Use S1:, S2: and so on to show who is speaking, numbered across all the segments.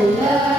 S1: Allah.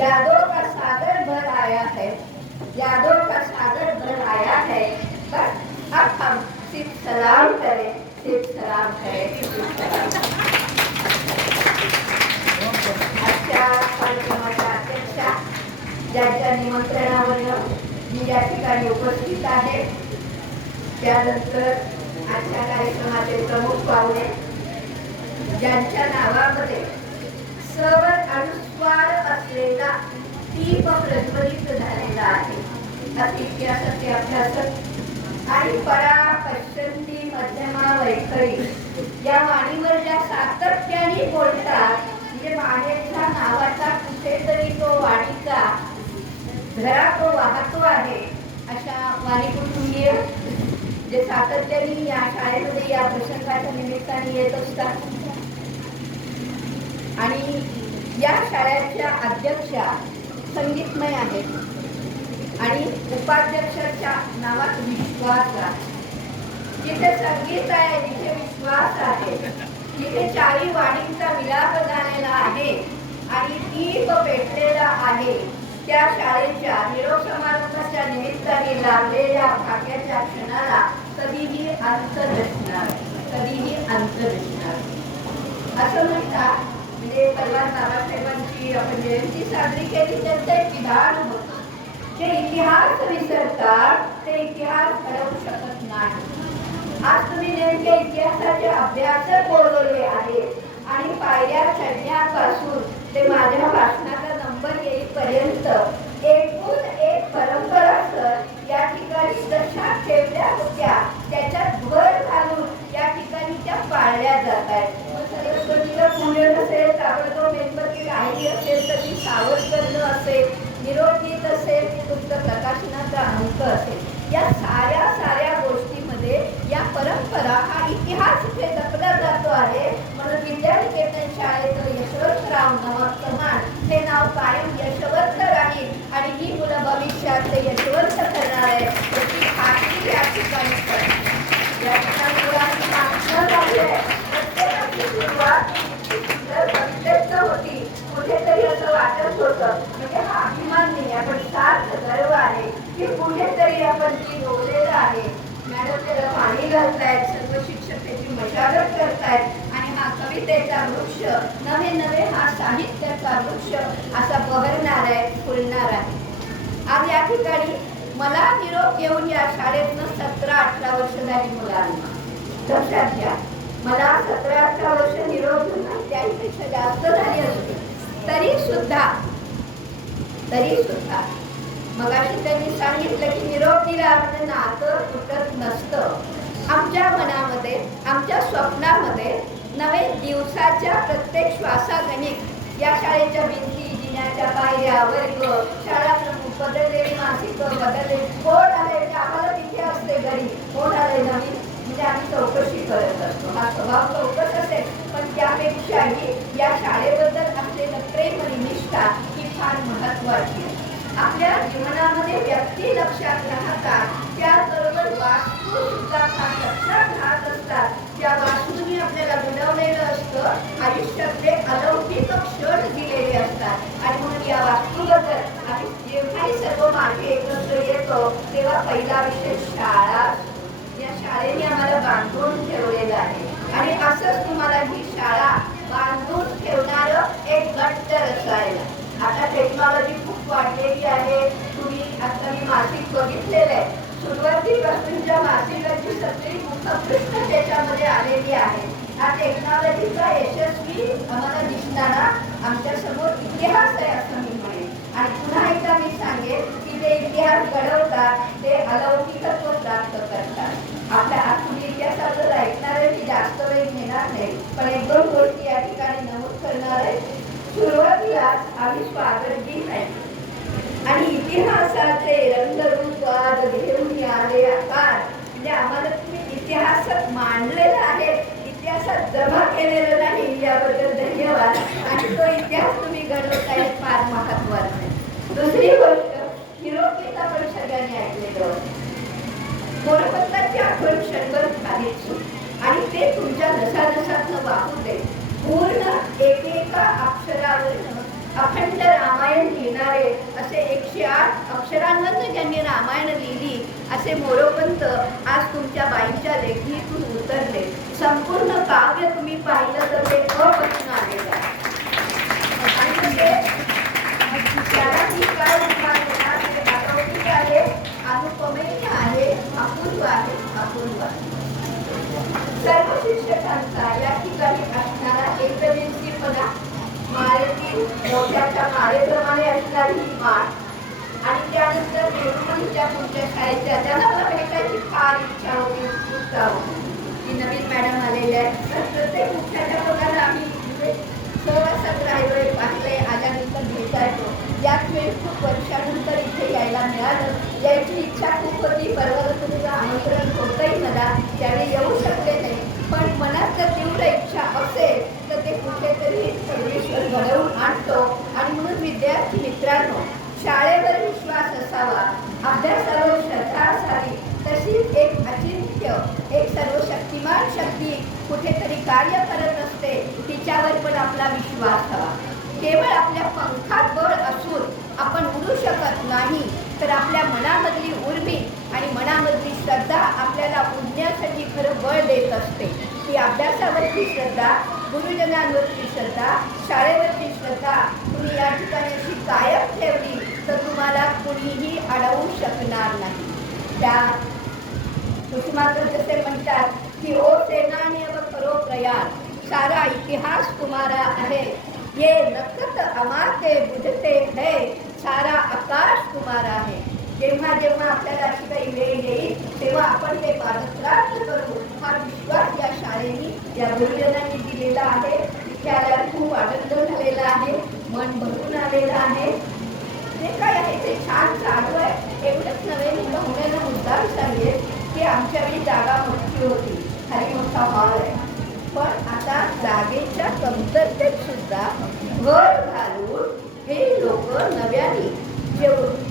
S1: यादों का सागर भर आया है। यादों का सागर भर आया है। बस अब हम सिर्फ सलाम करें सिर्फ सलाम करें। सिर्फ सलाम आजच्या कार्यक्रमाच्या अध्यक्षा ज्यांच्या निमंत्रणावर मी या ठिकाणी उपस्थित आहे त्यानंतर आजच्या कार्यक्रमाचे प्रमुख पाहुणे ज्यांच्या नावामध्ये सर्व अनुसूचित द्वार असलेला दीप प्रज्वलित झालेला आहे. इतिहासाचे अभ्यासक आणि परा पश्चंती मध्यमा वैखरी. या वाणीवर ज्या सातत्याने बोलतात म्हणजे माहेरच्या नावाचा कुठेतरी तो वाणीचा घरा तो वाहतो आहे अशा वाणी कुटुंबीय जे सातत्याने या शाळेमध्ये या प्रसंगाच्या निमित्ताने येत असतात. आणि
S2: या शाळेच्या अध्यक्षा संगीतमय आहेत. आणि उपाध्यक्षाच्या नावात विश्वास आहे. जिथे संगीत आहे तिथे विश्वास आहे जिथे चारी वाणींचा विलाप झालेला आहे आणि दीप पेटलेला आहे त्या शाळेच्या निरोप समारंभाच्या निमित्ताने लावलेल्या भाग्याच्या क्षणाला कधीही अंत दिसणार कधीही अंत दिसणार असं म्हणतात म्हणजे परवा नानासाहेबांची आपण जयंती साजरी केली त्यांचं एक विधान होतं. जे इतिहास विसरतात ते इतिहास घडवू शकत नाही. आज तुम्ही नेमके इतिहासाचे अभ्यासक बोलवले आहे आणि पायऱ्या चढण्यापासून ते माझ्या भाषणाचा नंबर येईपर्यंत एकूण एक परंपरा सर या ठिकाणी जशा ठेवल्या होत्या. त्याच्यात भर घालून या ठिकाणी त्या पाळल्या जात आहेत मग सरस्वतीला पूजन असेल ताबडतोब मेणबत्ती राहिली असेल तर ती सावरकरणं असेल निरोप गीत असेल की तुमचं प्रकाशनाचा अंक असेल या साऱ्या साऱ्या गोष्टीमध्ये या परंपरा हा इतिहास इथे जपला जातो आहे म्हणून विद्यानिकेतन शाळेचं यशवंतराव नवाब चव्हाण हे नाव कायम यशवंत राहील आणि ही मुलं भविष्यात ते यशवंत करणार आहे याची खात्री या ठिकाणी करते. या ठिकाणी मुलांची भाषणं झाली आहे. प्रत्येकाची सुरुवात जर प्रत्यक्ष होती कुठेतरी असं वाटत होतं म्हणजे हा अभिमान नाही आपण सार्थ गर्व आहे की कुठेतरी आपण ती बोललेलं आहे मॅडम त्याला पाणी घालतायत सर्व शिक्षक त्याची मशागत करतायत आणि हा कवितेचा वृक्ष नवे नवे हा साहित्याचा वृक्ष असा बहरणार आहे फुलणार आहे आज या ठिकाणी मला निरोप घेऊन या शाळेतनं सतरा अठरा वर्ष झाली मुलांना. लक्षात घ्या मला सतरा अठरा वर्ष निरोप घेऊन त्याहीपेक्षा जास्त झाली असते. तरी सुद्धा तरी सुद्धा मगाशी त्यांनी सांगितलं की निरोप दिला म्हणजे नातं तुटत नसतं. आमच्या मनामध्ये आमच्या स्वप्नामध्ये नवे दिवसाच्या प्रत्येक श्वासागणिक या शाळेच्या भिंती महिन्याच्या पायऱ्या वर्ग शाळा प्रमुख बदललेली मासिक बदलले कोण आले म्हणजे आम्हाला तिथे असते घरी. कोण आले नवीन म्हणजे आम्ही चौकशी करत असतो. हा स्वभाव चौकस असेल पण त्यापेक्षाही या शाळेबद्दल असलेलं प्रेम आणि निष्ठा ही फार महत्वाची आहे. आपल्या जीवनामध्ये व्यक्ती लक्षात राहतात त्याचबरोबर वास्तू सुद्धा फार लक्षात राहत असतात त्या वास्तूंनी आपल्याला घडवलेलं असतं आयुष्यातले अलौकिक क्षण दिलेले असतात आणि म्हणून या वास्तूबद्दल आम्ही जेव्हाही सर्व मागे एकत्र येतो तेव्हा पहिला विषय शाळा या शाळेने आम्हाला बांधून ठेवलेलं आहे आणि असंच तुम्हाला ही शाळा बांधून ठेवणारं एक घट्ट रसायन आता टेक्नॉलॉजी खूप वाढलेली आहे. तुम्ही आता मी मासिक बघितलेलं आहे. सुरुवातीपासूनच्या मासिकाची सगळी उत्कृष्ट त्याच्यामध्ये आलेली आहे. हा टेक्नॉलॉजीचा यशस्वी आम्हाला दिसणारा आमच्यासमोर इतिहास आहे असं मी म्हणेन. आणि पुन्हा एकदा मी सांगेन की ते इतिहास घडवतात ते अलौकिकत्व प्राप्त करतात. आपल्या आज तुम्ही इतिहासाबद्दल ऐकणार आहे की जास्त वेळ घेणार नाही पण एक दोन गोष्टी या ठिकाणी नमूद करणार आहे सुरुवातीलाच आम्ही स्वागत गीत आहे आणि इतिहासाचे रंगरूप आज घेऊन आले आकार म्हणजे आम्हाला तुम्ही इतिहासात मांडलेलं आहे इतिहासात जमा केलेलं नाही याबद्दल धन्यवाद आणि तो इतिहास तुम्ही घडवताय फार महत्त्वाचा आहे दुसरी गोष्ट हिरोपीत आपण सगळ्यांनी ऐकलेलं मोरपंताची आठवण क्षणभर खालीच सुट आणि ते तुमच्या नसानसातनं वाहू दे पूर्ण एकेका अक्षरावर अखंड रामायण लिहिणारे असे एकशे ज्यांनी रामायण लिहिली असे मोरोपंत आज तुमच्या बाईंच्या लेखणीतून उतरले. संपूर्ण काव्य तुम्ही पाहिलं तर ते अप्रश्न आलेलं आहे आणि म्हणजे त्याला मी काय उपाय देणार ते अलौकिक आहे अनुपमेय आहे अपूर्व आहे अपूर्व आहे सर्व शिक्षकांचा या ठिकाणी असणारा एकदिवसीपणा माळेतील मोठ्याच्या माळेप्रमाणे असणारी ही माळ आणि त्यानंतर नेहरूमणीच्या म्हणजे पुढच्या मला भेटायची फार इच्छा होती उत्सुकता होती की नवीन मॅडम आलेल्या आहेत. तर प्रत्येक मुख्याच्या पदाला आम्ही म्हणजे सतरा राहिलोय पाहिले आल्यानंतर भेटा येतो याच वेळी खूप वर्षानंतर इथे यायला मिळालं. यायची इच्छा खूप होती. परवा तुमचं आमंत्रण होतंही मला त्यावेळी येऊ शकले नाही. पण मनात जर तीव्र इच्छा असेल तर ते कुठेतरी सर्वेश्वर घडवून आणतो. आणि म्हणून विद्यार्थी मित्रांनो शाळेवर विश्वास असावा. अभ्यासावर श्रद्धा असावी तशीच एक अचिंत्य एक सर्वशक्तिमान शक्ती कुठेतरी कार्य करत असते तिच्यावर पण आपला विश्वास हवा. केवळ आपल्या पंखात बळ असून आपण उडू शकत नाही तर आपल्या मनामधली उर्मी आणि मनामधली श्रद्धा आपल्याला उडण्यासाठी खरं बळ देत असते. ती अभ्यासावरची श्रद्धा गुरुजनांवरची श्रद्धा शाळेवरची श्रद्धा तुम्ही या ठिकाणी अशी कायम ठेवली तर तुम्हाला कुणीही अडवू शकणार नाही. त्या कुसुमाकर जसे म्हणतात की ओ सेनाने व करो प्रयाण सारा इतिहास तुम्हारा आहे. ये नकत अमाते बुधते है. सारा आकाश तुम्हारा आहे जेव्हा जेव्हा आपल्याला अशी काही वेळ येईल तेव्हा आपण ते पादत्रास्त करू. हा विश्वास या शाळेने या गुरुजनांनी दिलेला आहे. त्याला खूप आनंद झालेला आहे. मन भरून आलेलं आहे. जे काय आहे ते छान चालू आहे. एवढंच नव्हे मी होण्याला मुद्दाम सांगेल की आमच्या वेळी जागा मोठी होती. खाली मोठा हॉल आहे. पण आता जागेच्या कमतरतेत सुद्धा घर घालून हे लोक नव्याने जेवढं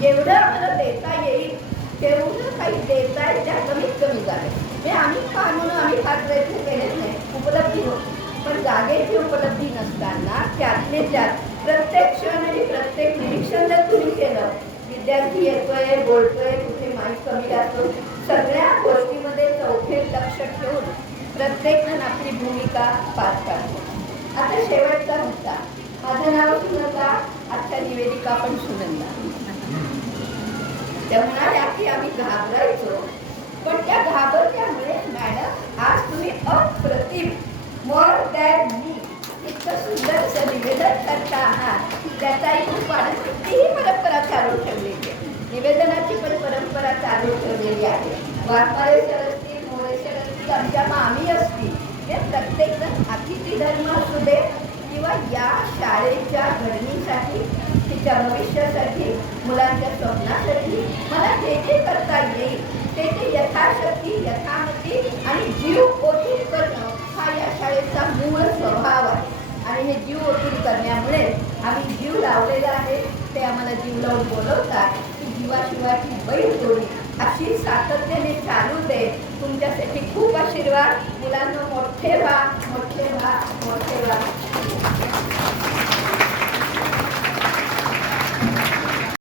S2: जेवढं आम्हाला देता येईल तेवढं काही देता येईल त्या कमीत कमी जागे हे आम्ही फार म्हणून आम्ही फार प्रयत्न केलेच नाही उपलब्धी होती. पण जागेची उपलब्धी नसताना त्यातले त्यात प्रत्येक क्षण आणि प्रत्येक निरीक्षण जर तुम्ही केलं विद्यार्थी येतोय बोलतोय कुठे माहीत कमी जातो सगळ्या गोष्टीमध्ये चौथे लक्ष ठेवून प्रत्येक जण आपली भूमिका पार पाडतो. आता शेवटचा मुद्दा. माझं नाव सुनंदा आजच्या निवेदिका पण सुनंदा. त्या म्हणाल्या की आम्ही घाबरायचो पण त्या घाबरल्यामुळे मॅडम आज तुम्ही अप्रतिम मोर दॅट मी इतकं सुंदरसं निवेदन करता आहात त्याचाही खूप आनंद तीही परंपरा चालू ठेवलेली आहे. निवेदनाची पण परंपरा चालू ठेवलेली आहे. वाघमारे असतील मोरेश्वर असतील आमच्या मामी असतील हे प्रत्येकजण अतिथी धर्म असू दे किंवा या शाळेच्या घडणीसाठी तिच्या भविष्यासाठी मुलांच्या स्वप्नासाठी मला जे जे करता येईल ते ते यथाशक्ती यथामती आणि जीव ओतून करणं हा या शाळेचा मूळ स्वभाव आहे आणि हे जीव ओतून करण्यामुळे आम्ही जीव लावलेला आहे ते आम्हाला जीव लावून बोलवतात की जीवाशिवाची बैल जोडी अशी सातत्याने चालू दे तुमच्यासाठी खूप आशीर्वाद मुलांना मोठे व्हा